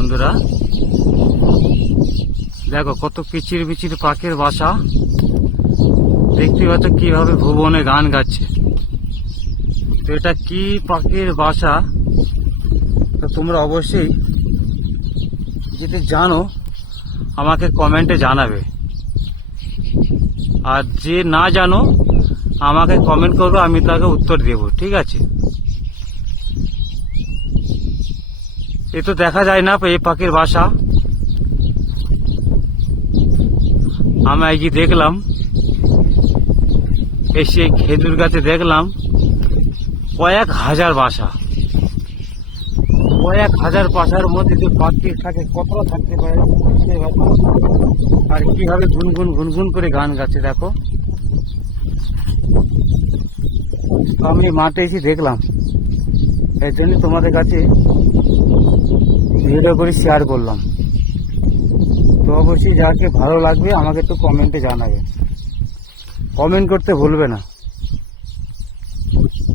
বন্ধুরা, দেখো কত কিচির বিচির পাখির বাসা। দেখতে পাচ্ছ কিভাবে ভুবনে গান গাচ্ছে। তো এটা কি পাখির বাসা, তো তোমরা অবশ্যই যদি জানো আমাকে কমেন্টে জানাবে, আর যে না জানো আমাকে কমেন্ট করবে, আমি তাকে উত্তর দেব, ঠিক আছে। এ তো দেখা যায় না এই পাখির বাসা। আমি আজকে দেখলাম, এসে খেজুর গাছে দেখলাম কয়েক হাজার বাসা। কয়েক হাজার বাসার মধ্যে যে পাখি থাকে, কতটা থাকতে পারে আর কিভাবে গুনগুন গুনগুন করে গান গাচ্ছে দেখো। আমি মাঠে এসে দেখলাম, এই জন্য তোমাদের কাছে ভিডিও করে শেয়ার করলাম। তো অবশ্যই যাকে ভালো লাগবে আমাকে একটু কমেন্টে জানাবে, কমেন্ট করতে ভুলবে না।